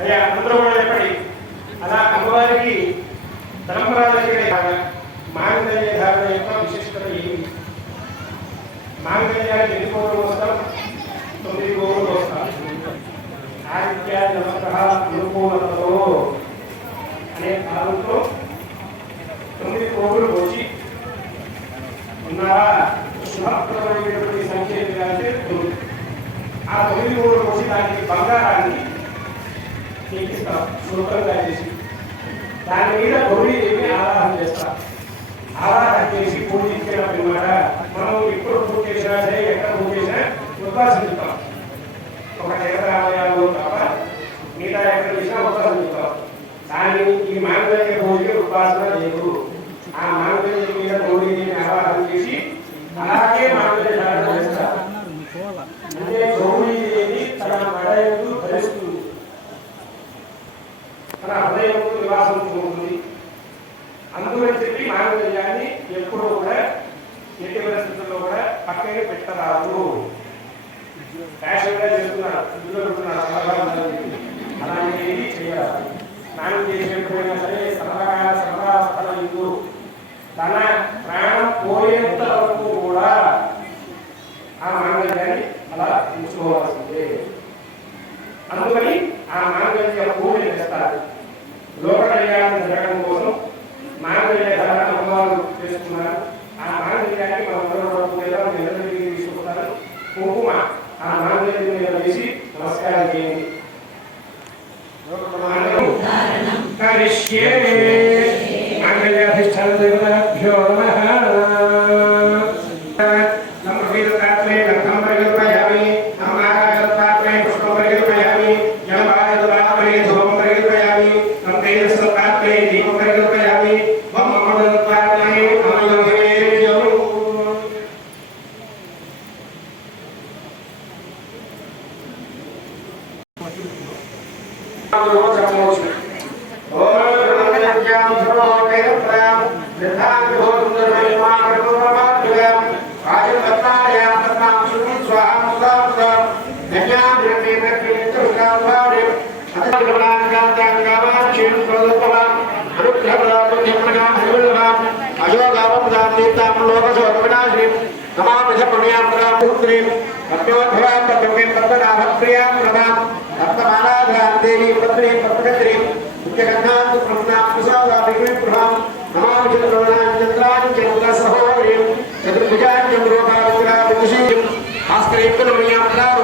అయ్యా అందరూ కూడా చెప్పండి. అలా అమ్మవారికి తలంబరాల మాంగళ్య ధారణ యొక్క విశిష్టత ఏమి? మాంగళ్యానికి ఎన్ని కోరులు వస్తాం? 9 కోరులు వస్తాం. ఆదిత్యాది నమస్కార అనుకూలతలో అనే కాలంతో 9 కోరులు వచ్చి ఉన్నారా? శుభప్రదమైనటువంటి సంకేతాలంటే 9. ఆ 9 కోరులు వచ్చి దానికి బంగారాన్ని చేపిస్తాం శుభ్రంగా చేసి దాని మీద గౌరీదేవిని ఆరాధన చేస్తాం. ఆరాధన చేసి పూజించిన పిల్లమాట మనం ఎప్పుడు పూజ చేసినా సరే ఎక్కడ పూజ చేసినా ఉద్వాసిస్తాం. ఒక దేవతాలయాల్లో తప్ప మిగతా ఎక్కడ చేసినా ఉద్వాసిస్తాం. కానీ ఈ మాంగళ్య పూజకి ఉద్వాసన లేదు. ఆ మాంగళ్య మీద గౌరీదేవిని ఆరాధన చేసి అలాగే మాంగళ్య ధారణ చేస్తారు. అంటే గౌరీదేవి తన మెడయందు ధరిస్తుంది, తన హృదయంలో నివాసం ఉంటుంది. అందుకని చెప్పి మాంగళ్యాన్ని ఎప్పుడూ కూడా ఎట్టి పరిస్థితుల్లో కూడా పక్కనే పెట్టరాదు. ఫ్యాషన్గా చేస్తున్నారు, ఇందులో పెడుతున్నారు, అలాంటివి చేయాలి. స్నానం చేసేటప్పుడైనా సరే సరదా స్థల ఇందు తన ప్రాణం పోయేంత వరకు కూడా ఆ మాంగళ్యాన్ని అలా ఉంచుకోవాల్సిందే. అందుకని ఆ మాంగళ్య పూజలు చేస్తారు. లోక కళ్యాణం జరగడం కోసం మాంగళ్య ధారణ అమ్మవారు చేసుకున్నారు. ఆ మాంగళ్యాన్ని మనం తీసుకుంటారు. కుంకుమ ఆ మాంగళ్యం మీద వేసి నమస్కారం చేయండి. మాంగళ్యాధిష్టాన దేవతాభ్యో నమః. Oscar